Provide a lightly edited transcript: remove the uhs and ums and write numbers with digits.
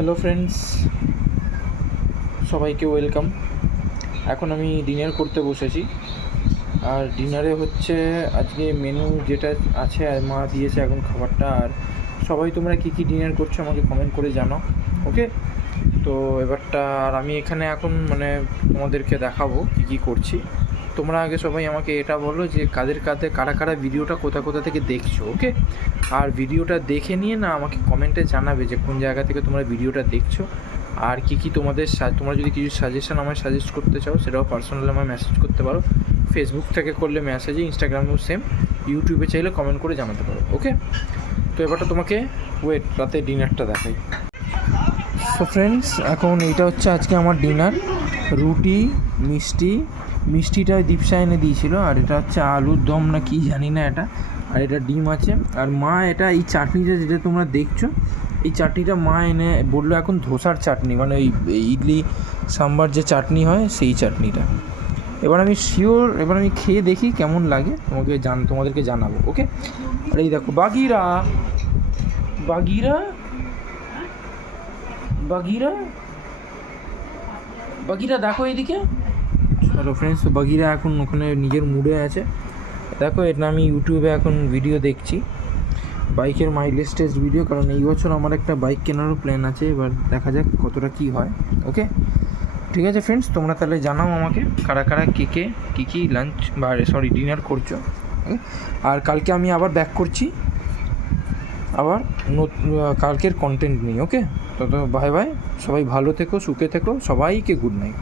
Hello friends, সবাইকে welcome. এখন আমি ডিনার করতে বসেছি। আর ডিনারে হচ্ছে আজকে মেনু যেটা আছে, আর মা দিয়েছে এখন খাবারটা। আর সবাই তোমরা কী কী ডিনার করছো আমাকে কমেন্ট করে জানাও, ওকে? তো এবারটা আর আমি এখানে এখন তোমাদেরকে দেখাবো কী কী করছি। তোমরা আগে সবাই আমাকে এটা বলো যে কারা কারা ভিডিওটা কোথা থেকে দেখছো, ওকে? আর ভিডিওটা দেখে নিয়ে না আমাকে কমেন্টে জানাবে যে কোন জায়গা থেকে তোমরা ভিডিওটা দেখছো, আর কী কী তোমরা যদি কিছু সাজেশন আমায় সাজেস্ট করতে চাও সেটাও পার্সোনালি আমায় মেসেজ করতে পারো। ফেসবুক থেকে করলে মেসেজে, ইনস্টাগ্রামেও সেম, ইউটিউবে চাইলে কমেন্ট করে জানাতে পারো, ওকে? তো এবারটা তোমাকে রাতে ডিনারটা দেখাই। সো ফ্রেন্ডস, এখন এইটা হচ্ছে আজকে আমার ডিনার। রুটি, মিষ্টিটা দীপসা এনে দিয়েছিল, আর এটা হচ্ছে আলুর দম না কি জানি না এটা, আর এটা ডিম আছে। আর মা এই চাটনিটা যেটা তোমরা দেখছো, এই চাটনিটা মা এনে বললো এখন ধোসার চাটনি, ওই ইডলি সাম্বার যে চাটনি হয় সেই চাটনিটা। এবার আমি খেয়ে দেখি কেমন লাগে, তোমাদেরকে জানাবো, ওকে? আর এই দেখো বাগিরা দেখো এইদিকে। হ্যালো ফ্রেন্ডস, তো বাগিরা এখন ওখানে নিজের মুডে আছে। দেখো, এটা আমি ইউটিউবে এখন ভিডিও দেখছি, বাইকের মাইলেজ টেস্ট ভিডিও, কারণ এই বছর আমার একটা বাইক কেনারও প্ল্যান আছে। এবার দেখা যাক কতটা কী হয়, ওকে? ঠিক আছে ফ্রেন্ডস, তোমরা তাহলে জানাও আমাকে কারা কী লাঞ্চ ডিনার করছো। আর কালকে আমি আবার ব্যাক করছি, আবার কালকের কন্টেন্ট নিয়ে, ওকে? তো বাই বাই, সবাই ভালো থেকো, সুখে থেকো, সবাইকে গুড নাইট।